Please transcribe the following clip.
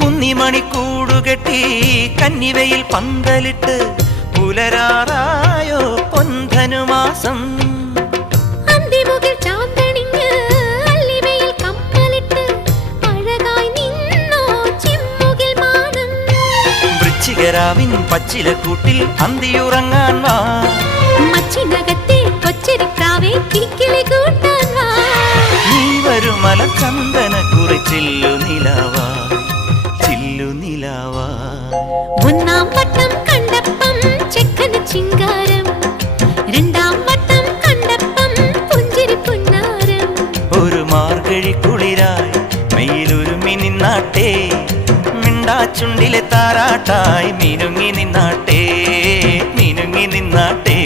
കുന്നിമണിക്കൂടുകെട്ടി കന്നിവയിൽ പന്തലിട്ട് പുലരാറായോ പൊൻധനുമാസം വൃശ്ചികരാവിൻ പച്ചിലക്കൂട്ടിൽ അന്തിയുറങ്ങാൻ വാ നീ വരുമല ചന്ദന കുറിച്ചില്ലു നിലാവാ ചില്ലു നിലാവാ ഒന്നാം വട്ടം കണ്ടപ്പം ചെക്കന് ചിങ്കാരം രണ്ടാം വട്ടം കണ്ടപ്പം പുഞ്ചിരി പുന്നാരം ഒരു മാർഗഴി കുളിരായി മെയിലൊരുമി നിന്നാട്ടേ മിണ്ടാച്ചുണ്ടിലെ താരാട്ടായി മിനുങ്ങി നിന്നാട്ടേ മിനുങ്ങി നിന്നാട്ടേ